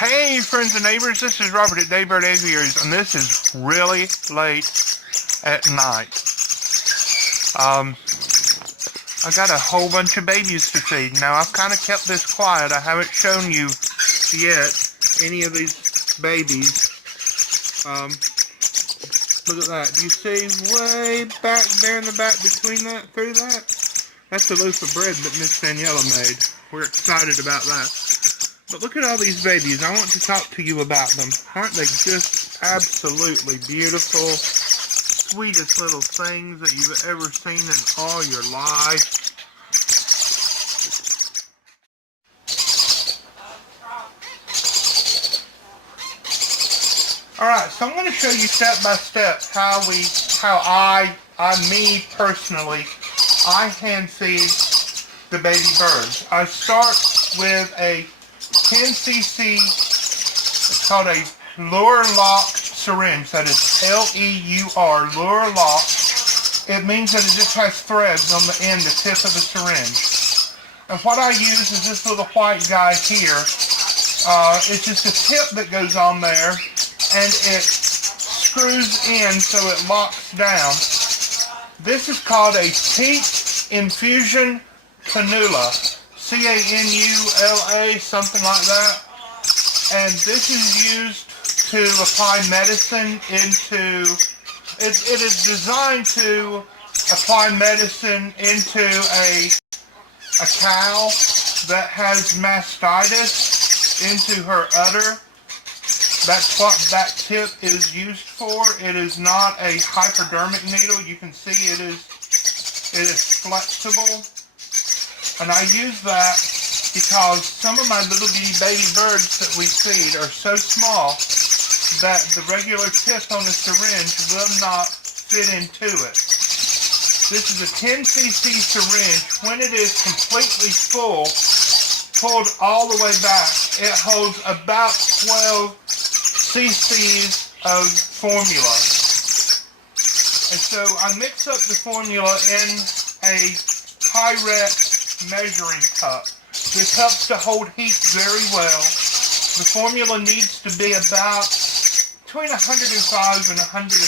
Hey friends and neighbors, this is Robert at Daybird Aviaries, and this is really late at night. I got a whole bunch of babies to feed. Now I've kind of kept this quiet. I haven't shown you yet any of these babies. Look at that. Do you see way back there in the back between that, through that? That's a loaf of bread that Miss Cannula made. We're excited about that. But look at all these babies. I want to talk to you about them. Aren't they just absolutely beautiful, sweetest little things that you've ever seen in all your life? Alright, so I'm going to show you step by step how me personally, I hand feed the baby birds. I start with a 10cc, it's called a lure lock syringe. That is L-E-U-R, lure lock. It means that it just has threads on the end, the tip of the syringe. And what I use is this little white guy here. It's just a tip that goes on there, and it screws in so it locks down. This is called a Teet Infusion Cannula. C-A-N-U-L-A, something like that. And this is used to apply medicine into, it is designed to apply medicine into a cow that has mastitis into her udder. That's what that tip is used for. It is not a hypodermic needle. You can see it is flexible. And I use that because some of my little bitty baby birds that we feed are so small that the regular tip on the syringe will not fit into it. This is a 10cc syringe. When it is completely full, pulled all the way back, it holds about 12 cc's of formula. And so I mix up the formula in a Pyrex measuring cup. This helps to hold heat very well. The formula needs to be about between 105 and 107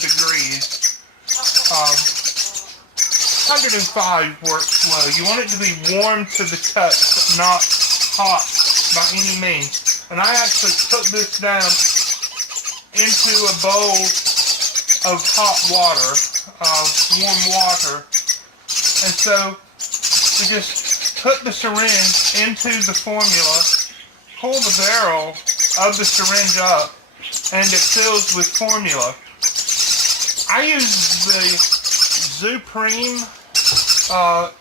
degrees. 105 works well. You want it to be warm to the touch, but not hot by any means. And I actually put this down into a bowl of hot water, warm water. And so we just put the syringe into the formula, pull the barrel of the syringe up, and it fills with formula. I use the Supreme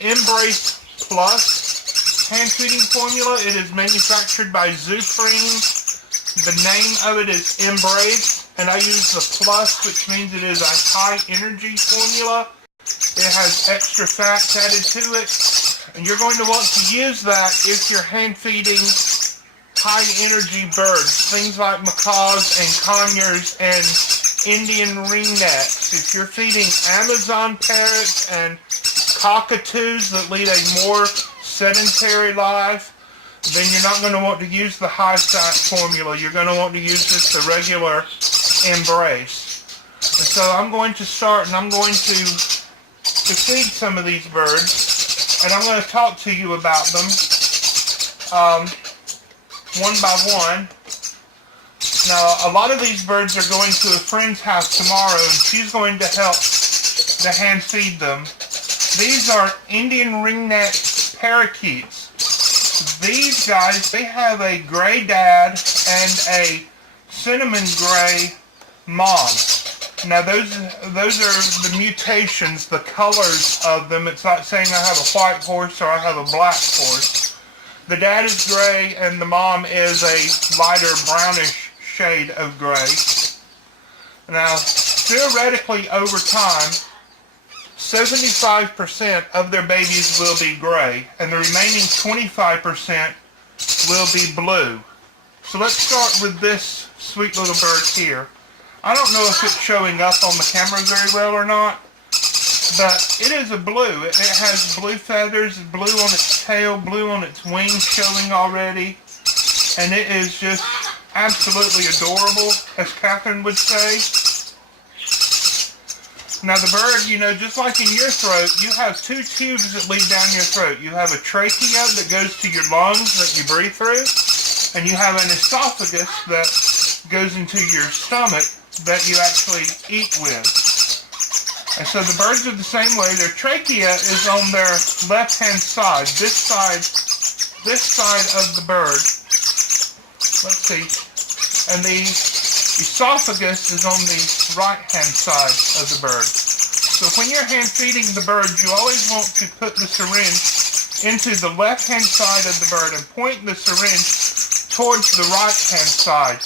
Embrace Plus hand feeding formula. It is manufactured by Supreme. The name of it is Embrace, and I use the Plus, which means it is a high energy formula. It has extra fats added to it. And you're going to want to use that if you're hand feeding high energy birds, things like macaws and conures and Indian ringnecks. If you're feeding Amazon parrots and cockatoos that lead a more sedentary life, then you're not going to want to use the high fat formula. You're going to want to use just the regular Embrace. And so I'm going to start, and I'm going to feed some of these birds. And I'm going to talk to you about them one by one. Now, a lot of these birds are going to a friend's house tomorrow, and she's going to help to hand feed them. These are Indian Ringneck Parakeets. These guys, they have a gray dad and a cinnamon gray mom. Now those are the mutations, the colors of them. It's like saying I have a white horse or I have a black horse. The dad is gray and the mom is a lighter brownish shade of gray. Now, theoretically over time, 75% of their babies will be gray and the remaining 25% will be blue. So let's start with this sweet little bird here. I don't know if it's showing up on the camera very well or not, but it is a blue. It has blue feathers, blue on its tail, blue on its wings showing already. and it is just absolutely adorable, as Catherine would say. Now the bird, you know, just like in your throat, you have two tubes that lead down your throat. You have a trachea that goes to your lungs that you breathe through, and you have an esophagus that goes into your stomach that you actually eat with. And so the birds are the same way. Their trachea is on their left-hand side, this side of the bird. Let's see. And the esophagus is on the right-hand side of the bird. So when you're hand feeding the bird, you always want to put the syringe into the left-hand side of the bird and point the syringe towards the right-hand side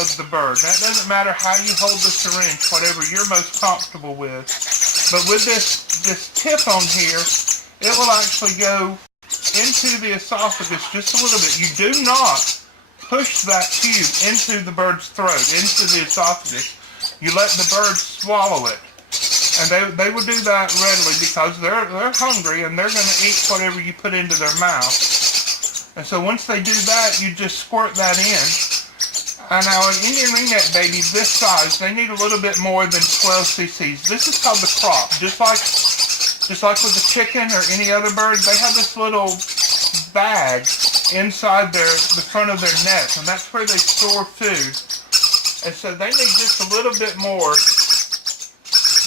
of the bird. That doesn't matter how you hold the syringe, whatever you're most comfortable with. But with this tip on here, it will actually go into the esophagus just a little bit. You do not push that tube into the bird's throat, into the esophagus. You let the bird swallow it. And they will do that readily because they're hungry and they're going to eat whatever you put into their mouth. And so once they do that, you just squirt that in. And now an Indian ringneck baby this size, they need a little bit more than 12 cc's. This is called the crop. Just like with the chicken or any other bird, they have this little bag inside the front of their neck, and that's where they store food. And so they need just a little bit more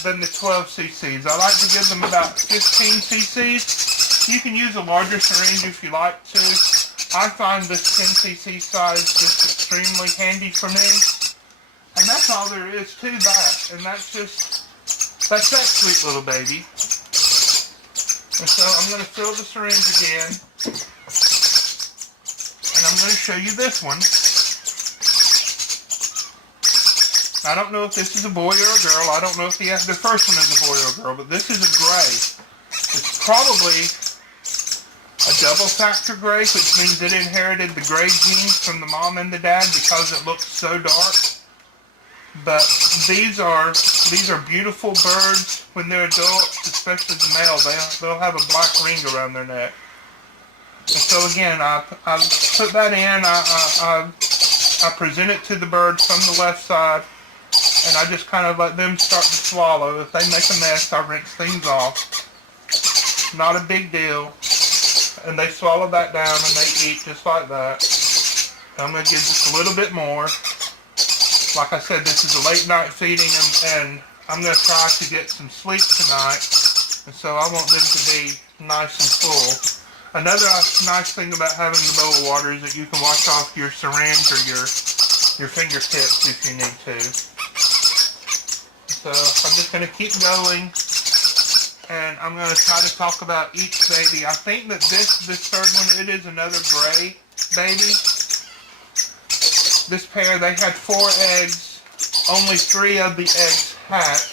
than the 12 cc's. I like to give them about 15 cc's. You can use a larger syringe if you like to. I find this 10 cc size just extremely handy for me. And that's all there is to that. And that's that sweet little baby. And so I'm going to fill the syringe again. And I'm going to show you this one. I don't know if this is a boy or a girl. I don't know if the first one is a boy or a girl, but this is a gray. It's probably a double factor gray, which means it inherited the gray genes from the mom and the dad because it looks so dark. But these are beautiful birds when they're adults, especially the male. They'll have a black ring around their neck. And so again, I put that in. I present it to the bird from the left side, and I just kind of let them start to swallow. If they make a mess, I rinse things off. Not a big deal. And they swallow that down and they eat just like that. I'm going to give just a little bit more. Like I said, this is a late night feeding, and I'm going to try to get some sleep tonight. And so I want them to be nice and full. Another nice thing about having the bowl of water is that you can wash off your syringe or your fingertips if you need to. So I'm just going to keep going. And I'm going to try to talk about each baby. I think that this third one, it is another gray baby. This pair, they had 4 eggs. Only 3 of the eggs hatched,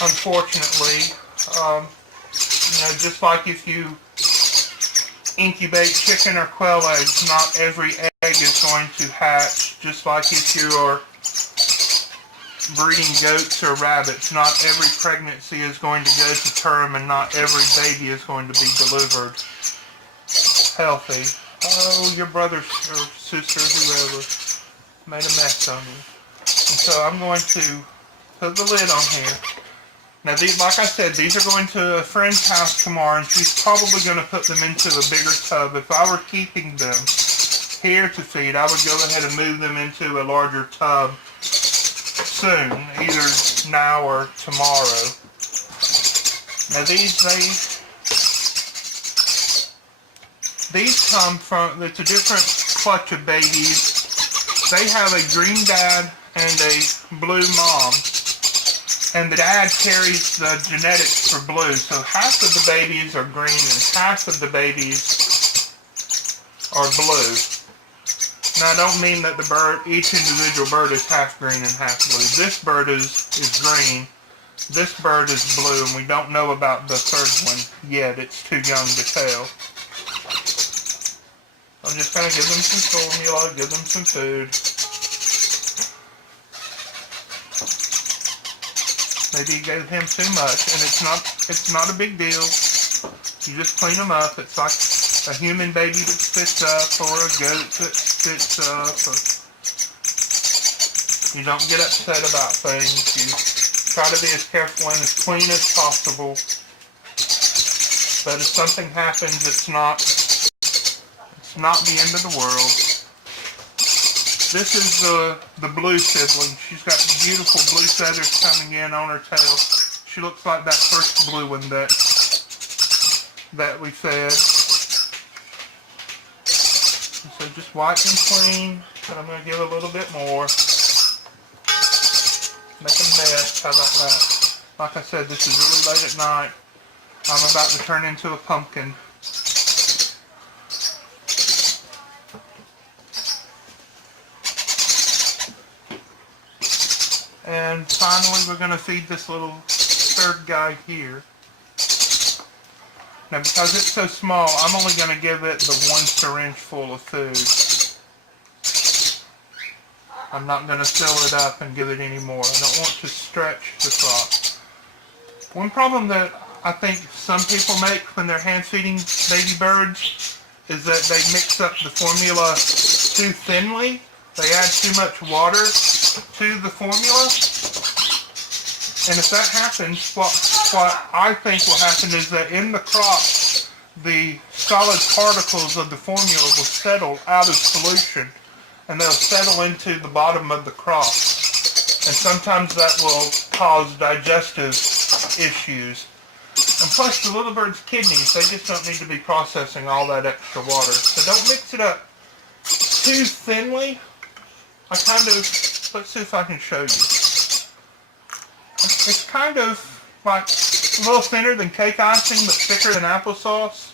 unfortunately. You know, just like if you incubate chicken or quail eggs, not every egg is going to hatch. Just like if you are breeding goats or rabbits, not every pregnancy is going to go to term, and not every baby is going to be delivered healthy. Oh, your brother or sister, whoever, made a mess on you. And so I'm going to put the lid on here. Now, like I said, these are going to a friend's house tomorrow, and she's probably going to put them into a bigger tub. If I were keeping them here to feed, I would go ahead and move them into a larger tub soon, either now or tomorrow. Now these come from, it's a different clutch of babies. They have a green dad and a blue mom. And the dad carries the genetics for blue. So half of the babies are green and half of the babies are blue. Now, I don't mean that each individual bird is half green and half blue. This bird is green. This bird is blue, and we don't know about the third one yet. It's too young to tell. I'm just going to give them some formula, give them some food. Maybe you gave him too much, and it's not a big deal. You just clean them up. It's like a human baby that spits up or a goat that spits up. Or you don't get upset about things. You try to be as careful and as clean as possible. But if something happens, it's not the end of the world. This is the blue sibling. She's got beautiful blue feathers coming in on her tail. She looks like that first blue one that we fed. So just wipe and clean, but I'm going to give a little bit more. Make a mess. How about that? Like I said, this is really late at night. I'm about to turn into a pumpkin. And finally, we're going to feed this little third guy here. Now, because it's so small, I'm only going to give it the 1 syringe full of food. I'm not going to fill it up and give it any more. I don't want to stretch the crop. One problem that I think some people make when they're hand feeding baby birds is that they mix up the formula too thinly. They add too much water to the formula. And if that happens, what I think will happen is that in the crop, the solid particles of the formula will settle out of solution, and they'll settle into the bottom of the crop. And sometimes that will cause digestive issues. And plus, the little bird's kidneys, they just don't need to be processing all that extra water. So don't mix it up too thinly. Let's see if I can show you. It's kind of like a little thinner than cake icing, but thicker than applesauce.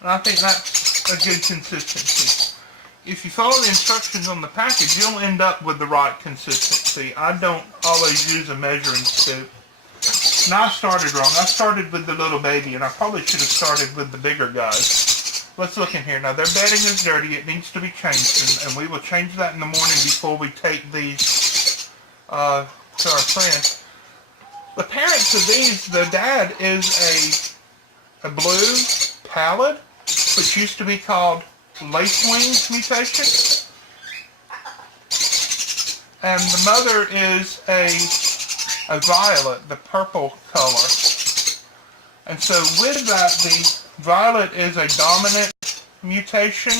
And I think that's a good consistency. If you follow the instructions on the package, you'll end up with the right consistency. I don't always use a measuring scoop. Now I started wrong. I started with the little baby, and I probably should have started with the bigger guys. Let's look in here. Now, their bedding is dirty. It needs to be changed, and we will change that in the morning before we take these to our friend. The parents of these, the dad is a blue pallid, which used to be called lacewing mutation. And the mother is a violet, the purple color. And so with that, the violet is a dominant mutation,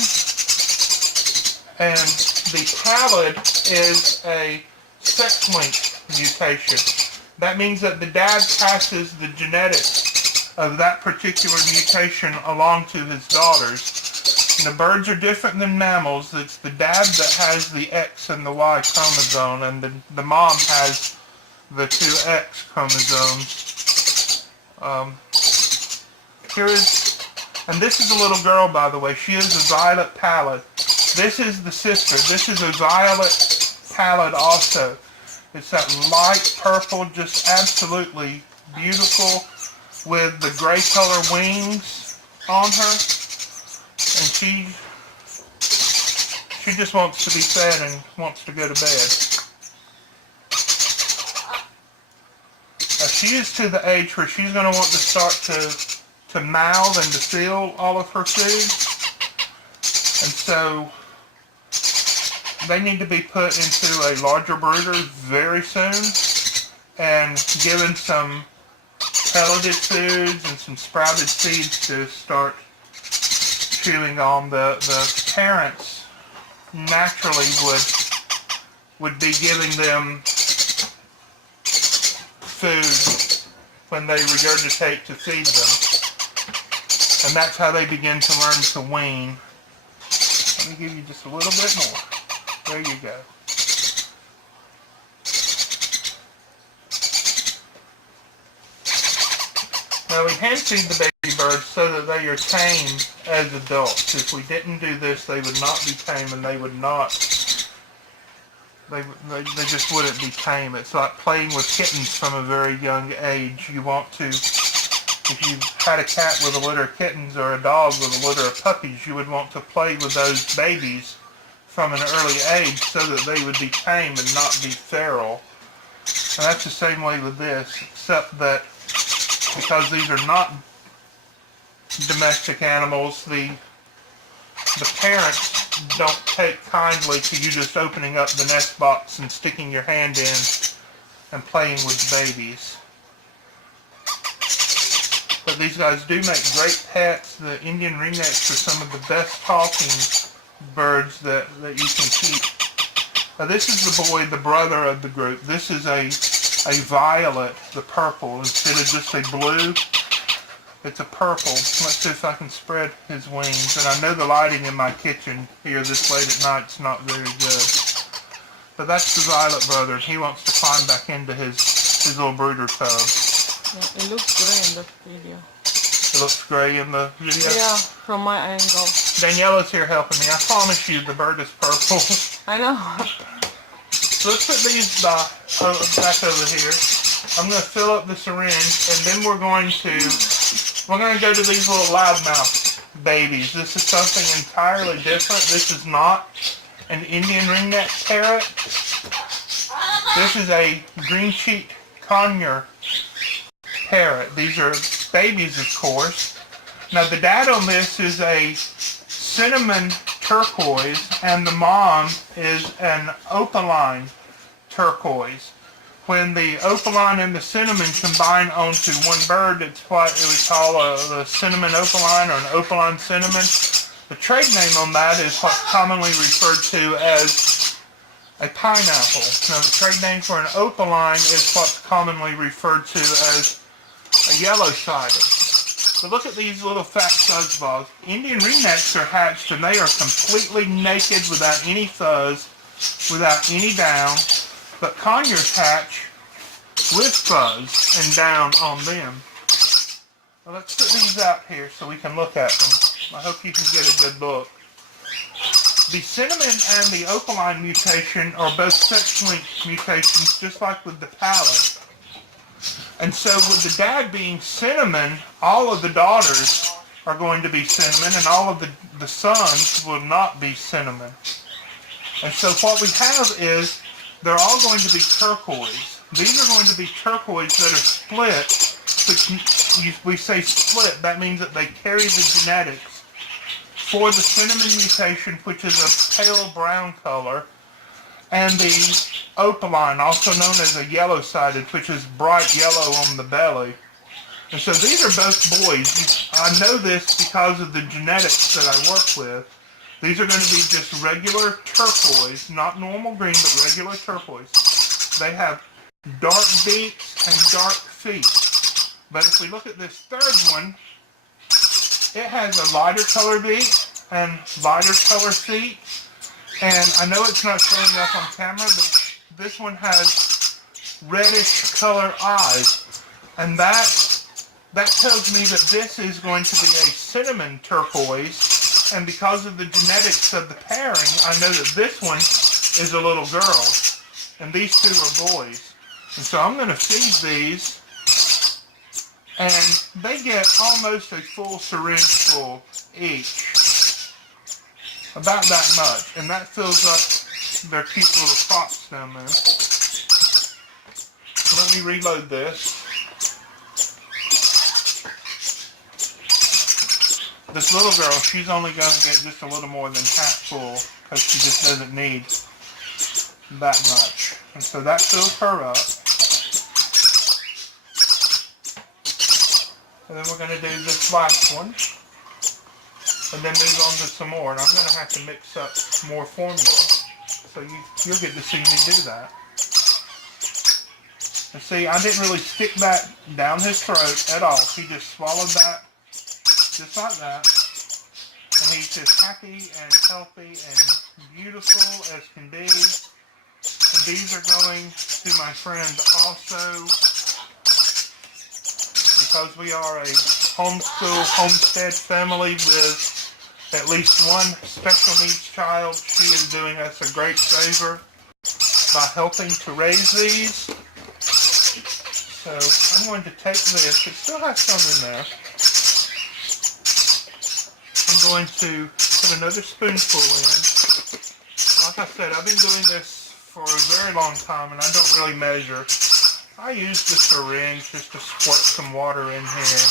and the pallid is a sex-linked mutation. That means that the dad passes the genetics of that particular mutation along to his daughters. And the birds are different than mammals. It's the dad that has the X and the Y chromosome, and the mom has the 2X chromosomes. And this is a little girl, by the way. She is a violet pallid. This is the sister. This is a violet pallid also. It's that light purple, just absolutely beautiful, with the gray color wings on her. And she just wants to be fed and wants to go to bed. Now, she is to the age where she's going to want to start to mouth and to feel all of her food. And so they need to be put into a larger brooder very soon and given some pelleted foods and some sprouted seeds to start chewing on. The parents naturally would be giving them food when they regurgitate to feed them. And that's how they begin to learn to wean. Let me give you just a little bit more. There you go. Now we hand feed the baby birds so that they are tame as adults. If we didn't do this, they would not be tame, and they would not, they just wouldn't be tame. It's like playing with kittens from a very young age. You want to, if you had a cat with a litter of kittens or a dog with a litter of puppies, you would want to play with those babies from an early age so that they would be tame and not be feral. And that's the same way with this, except that because these are not domestic animals. The parents don't take kindly to you just opening up the nest box and sticking your hand in and playing with babies. But these guys do make great pets. The Indian ringnecks are some of the best talking birds that you can keep. Now this is the boy, the brother of the group. This is a violet, the purple. Instead of just a blue, it's a purple. Let's see if I can spread his wings. And I know the lighting in my kitchen here this late at night is not very good. But that's the violet brother, and he wants to climb back into his little brooder tub. Yeah, it looks gray in the video. It looks gray in the video? Yeah, from my angle. Daniela's here helping me. I promise you the bird is purple. I know. So let's put these back over here. I'm going to fill up the syringe, and then we're going to go to these little loudmouth babies. This is something entirely different. This is not an Indian ringneck parrot. This is a Greencheek Conure parrot. These are babies, of course. Now the dad on this is a cinnamon turquoise, and the mom is an opaline turquoise. When the opaline and the cinnamon combine onto one bird, it's what we call a cinnamon opaline or an opaline cinnamon. The trade name on that is what's commonly referred to as a pineapple. Now the trade name for an opaline is what's commonly referred to as a yellow-sided. So look at these little fat fuzzballs. Indian ringnecks are hatched and they are completely naked without any fuzz, without any down. But conures hatch with fuzz and down on them. Well, let's put these out here so we can look at them. I hope you can get a good look. The cinnamon and the opaline mutation are both sex-linked mutations, just like with the palate. And so with the dad being cinnamon, all of the daughters are going to be cinnamon, and all of the sons will not be cinnamon. And so what we have is they're all going to be turquoise. These are going to be turquoise that are split. But we say split, that means that they carry the genetics for the cinnamon mutation, which is a pale brown color, and the opaline, also known as a yellow-sided, which is bright yellow on the belly. And so these are both boys. I know this because of the genetics that I work with. These are going to be just regular turquoise, not normal green, but regular turquoise. They have dark beaks and dark feet. But if we look at this third one, it has a lighter color beak and lighter color feet. And I know it's not showing up on camera, but this one has reddish color eyes. And that tells me that this is going to be a cinnamon turquoise. And because of the genetics of the pairing, I know that this one is a little girl. And these two are boys. And so I'm going to feed these. And they get almost a full syringe full each. About that much. And that fills up their cute little pots down there. So let me reload this. This little girl, she's only going to get just a little more than half full because she just doesn't need that much. And so that fills her up. And then we're going to do this last one. And then move on to some more. And I'm going to have to mix up more formula. So you'll get to see me do that. And see, I didn't really stick that down his throat at all. He just swallowed that just like that. And he's just happy and healthy and beautiful as can be. And these are going to my friend also, because we are a homestead family with at least one special needs child. She is doing us a great favor by helping to raise these. So I'm going to take this. It still has some in there. I'm going to put another spoonful in. Like I said, I've been doing this for a very long time and I don't really measure. I use the syringe just to squirt some water in here.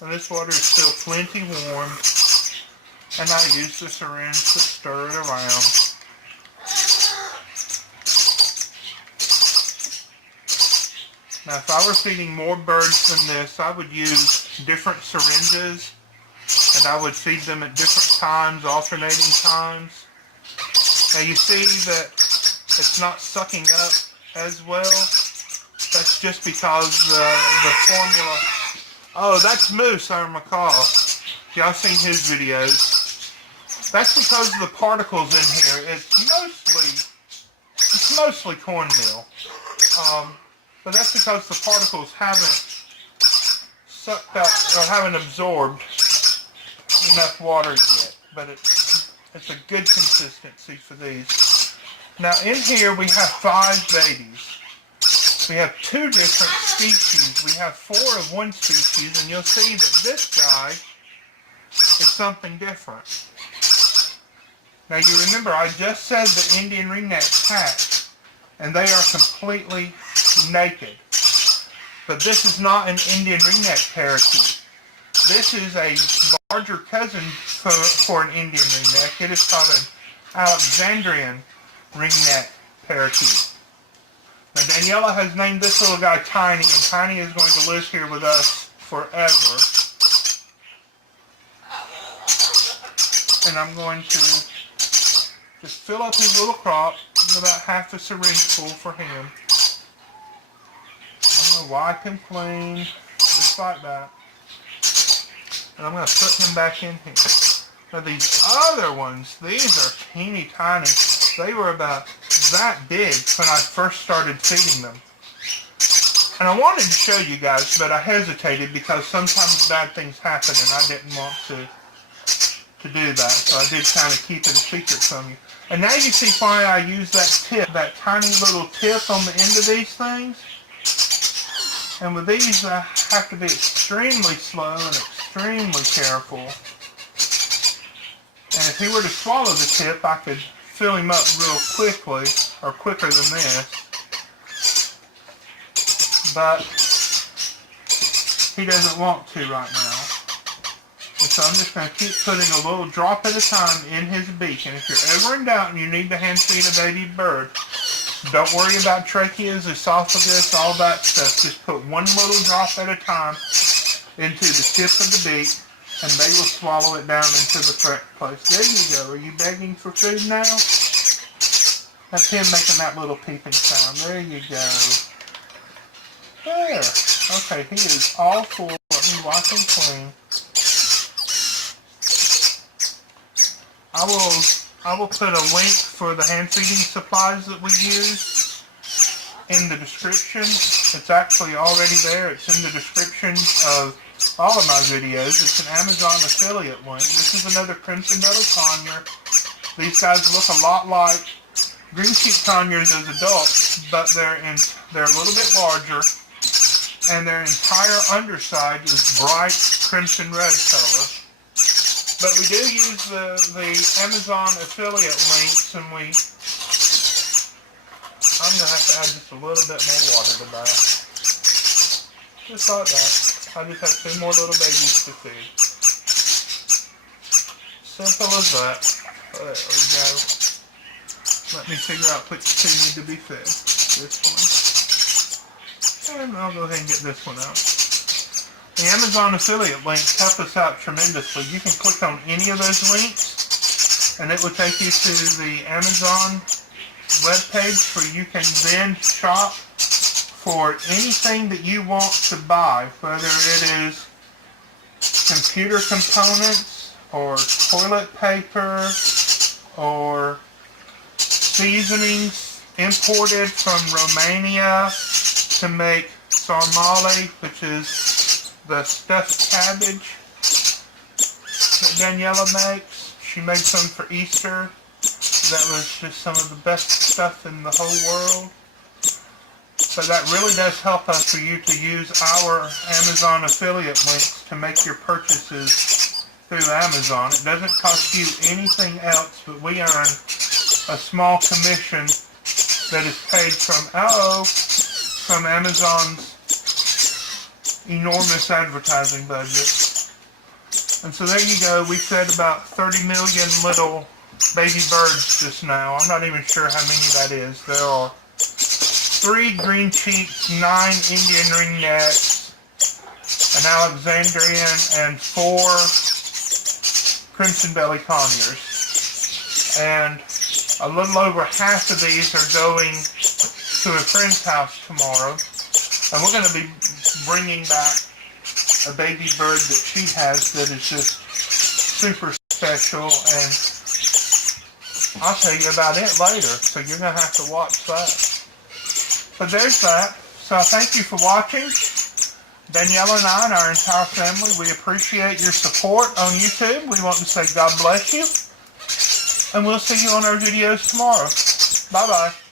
And this water is still plenty warm. And I use the syringe to stir it around. Now, if I were feeding more birds than this, I would use different syringes, and I would feed them at different times, alternating times. Now, you see that it's not sucking up as well. That's just because the formula... Oh, that's Moose, I recall. Y'all seen his videos. That's because the particles in here, it's mostly cornmeal. But that's because the particles haven't sucked up or haven't absorbed enough water yet. But it's a good consistency for these. Now in here we have 5 babies. We have 2 different species. We have 4 of one species, and you'll see that this guy is something different. Now you remember I just said the Indian ringneck hatch, and they are completely naked. But this is not an Indian ringneck parakeet. This is a larger cousin for an Indian ringneck. It is called an Alexandrian ringneck parakeet. Now Daniela has named this little guy Tiny, and Tiny is going to live here with us forever. And I'm going to just fill up his little crop with about half a syringe full for him. I'm going to wipe him clean, just like that. And I'm going to put him back in here. Now these other ones, these are teeny tiny. They were about that big when I first started feeding them. And I wanted to show you guys, but I hesitated because sometimes bad things happen and I didn't want to do that. So I did kind of keep it a secret from you. And now you see why I use that tip, that tiny little tip on the end of these things. And with these, I have to be extremely slow and extremely careful. And if he were to swallow the tip, I could fill him up real quickly, or quicker than this. But he doesn't want to right now. And so I'm just going to keep putting a little drop at a time in his beak. And if you're ever in doubt and you need to hand feed a baby bird, don't worry about tracheas, esophagus, all that stuff. Just put one little drop at a time into the tip of the beak, and they will swallow it down into the correct place. There you go. Are you begging for food now? That's him making that little peeping sound. There you go. There. Okay, he is all full. Let me wipe him clean. I will put a link for the hand feeding supplies that we use in the description. It's actually already there. It's in the description of all of my videos. It's an Amazon affiliate link. This is another crimson-bellied conure. These guys look a lot like Greencheek Conures as adults, but they're a little bit larger, and their entire underside is bright crimson red color. But we do use the Amazon affiliate links, and I'm going to have to add just a little bit more water to that. Just like that. I just have 2 more little babies to feed. Simple as that. There we go. Let me figure out which 2 need to be fed. This one. And I'll go ahead and get this one out. The Amazon affiliate links help us out tremendously. You can click on any of those links, and it will take you to the Amazon webpage where you can then shop for anything that you want to buy, whether it is computer components, or toilet paper, or seasonings imported from Romania to make sarmale, which is the stuffed cabbage that Daniela makes. She made some for Easter. That was just some of the best stuff in the whole world. So that really does help us for you to use our Amazon affiliate links to make your purchases through Amazon. It doesn't cost you anything else, but we earn a small commission that is paid from Amazon's enormous advertising budget. And so there you go. We fed about 30 million little baby birds just now. I'm not even sure how many that is. There are 3 Greencheeks, 9 Indian ringnecks, an Alexandrian, and 4 crimson bellied conures. And a little over half of these are going to a friend's house tomorrow. And we're going to be bringing back a baby bird that she has that is just super special. And I'll tell you about it later, so you're going to have to watch that. But there's that. So thank you for watching. Danielle and I and our entire family, we appreciate your support on YouTube. We want to say God bless you. And we'll see you on our videos tomorrow. Bye-bye.